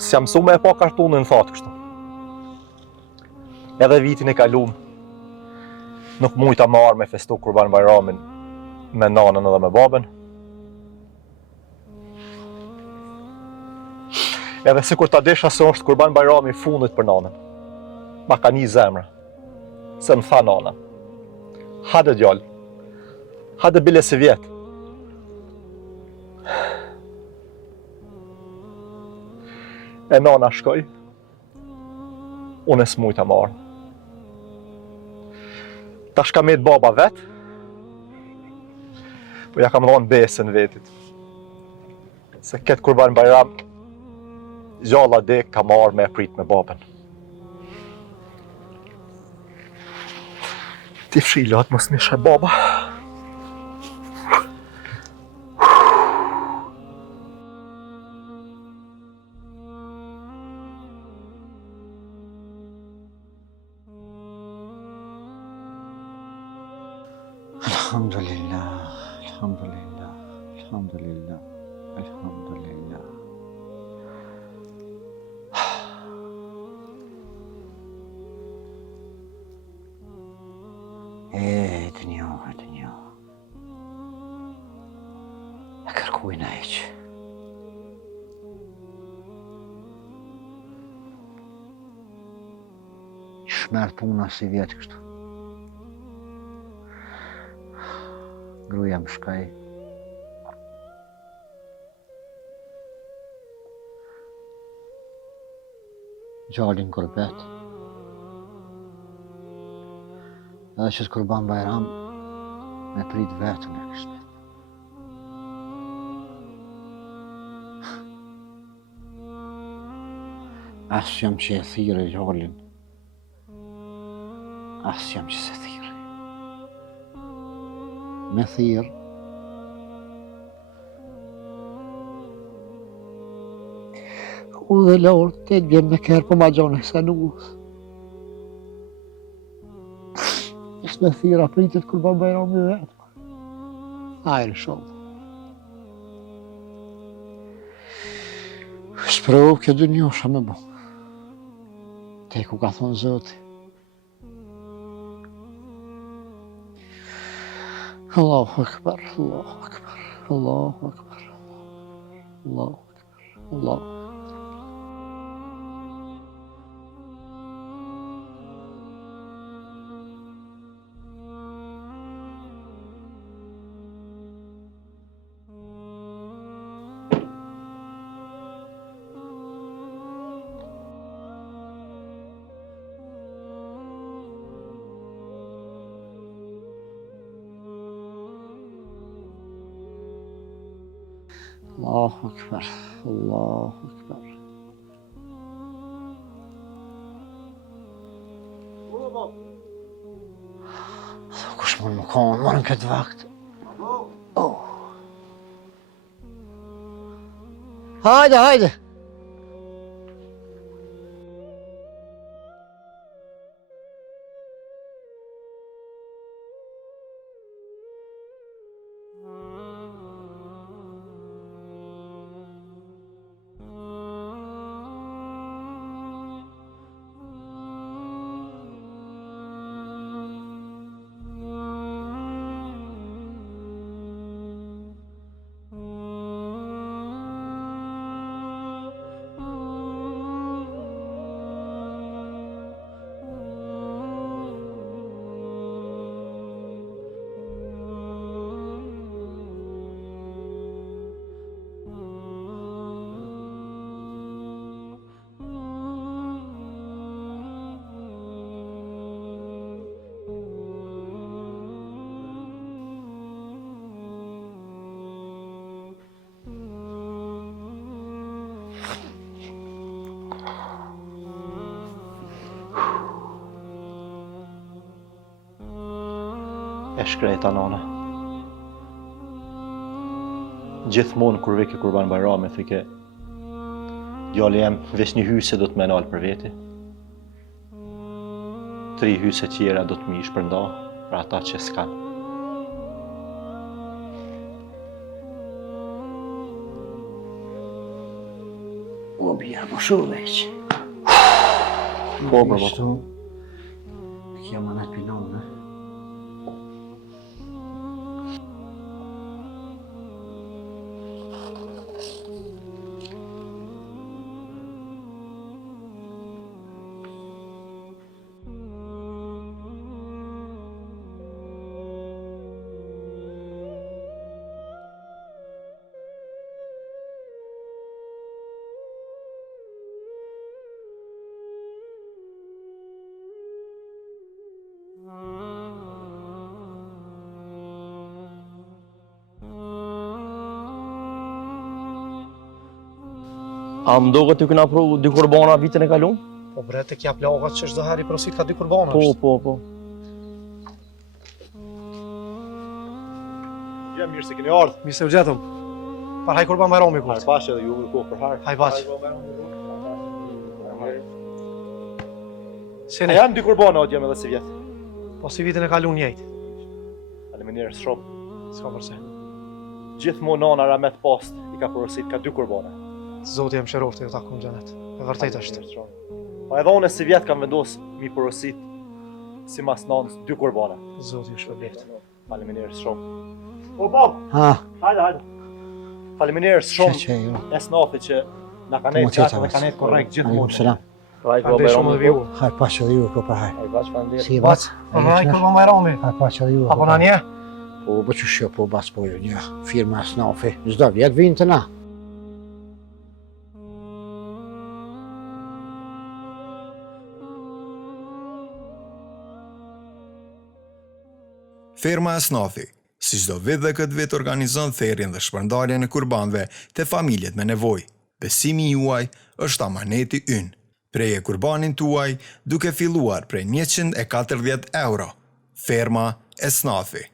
s'jam mësu me e pa kartunin në thatë kështu. Edhe vitin e kalum, nuk mujta marrë me festu Kurban Bajramin me nanën edhe me babën. Edhe sikur ta desha se është Kurban Bajrami fundit për nanën. Ma ka një zemra. Se më tha nana, hade djallë, hade bile si vjetë. E nana shkoj, unë e s'mujta marrë. Ta shka me të baba vetë, po ja kam dhonë besën vetit. Se këtë Kurban Bajram, gjalla dek ka marrë me prit me babën. Ti fshilat mos mishe baba. Alhamdulillah, alhamdulillah, alhamdulillah, alhamdulillah. Dënjo. E kërkujna eq. Shmerë puna si vjetë kështu. Gruja më shkaj. Gjallin kurbet. Edhe që të Kurban Bajram me prit vetën e kështë. Asë jam që e thire gjallin. Asë jam që se thire. Me thirë. U dhe lorë, të të bjem me kërë për ma gjone se nukës. Me thira pritet Kurban Bajrami vetë. Hajrë shumë. Shpërov kjo dënjosha me bu. Te ku ka thonë Zoti. Allahu Akbar, Allahu Akbar, Allahu Akbar, Allahu Akbar, Allahu. Allahu Akbar, Allahu Akbar. Kush mund më konë, marrën këtë vakt. Hajde. E shkreta nana. Gjithmonë kur vike Kurban Bajrami thike, djali jem veç një hyse do të me nalë për veti. 3 hyse tjera do të mi shpërnda për ata që s'kan. Po, bia, më shumë veç. Po, baba. Kështu, kjo më në të pinonë, A më do këtë këna pru dy kurbana vitën e kalun? Po bre, të kja plagat që çdo herë i prosit ka 2 kurbana. Po. Gjem mirë se keni ardhë. Mi se u gjetëm. Par haj kurban Bajrami Harë kurt. pashe dhe ju kohë për harë. Haj baq. A Sene, janë 2 kurbana o gjem edhe si vjetë. po si vitën e kalun njëjtë. Faleminderit shumë. S'ka përse. Gjithmonë nana Ramet Post i ka porosit ka 2 kurbana. Zoti e më shërofte ju taku në gjenet. E vërtet është. Po edhe unë si vjetë kam vendosë mi porosit si mas nanës 2 kurbana. Zoti ju shpërblet. Faleminderit shumë. O Bob, Ha, hajde. Faleminderit shumë. që ju. Esnafi që na kanë Mo qatë dhe kanë jetë korrekt gjithmonë. Selam. Rajt Kanë dhe shumë dhe viju. Haj pashe dhe ju, ko për haj. Aj baç fandir. Si bac? Haj kurban Bajrami. Haj pashe dhe ju. Apo në një? Po, që shjo, po, bac po ju një. Firma Snafi. Zdo vjetë vinë të na. Ferma Esnafi, si çdo vit dhe këtë vit organizon therrjen dhe shpërndarjen e kurbanëve te familjet me nevojë. Besimi juaj është amaneti ynë. Preje kurbanin tuaj duke filluar prej 140 euro. Ferma Esnafi.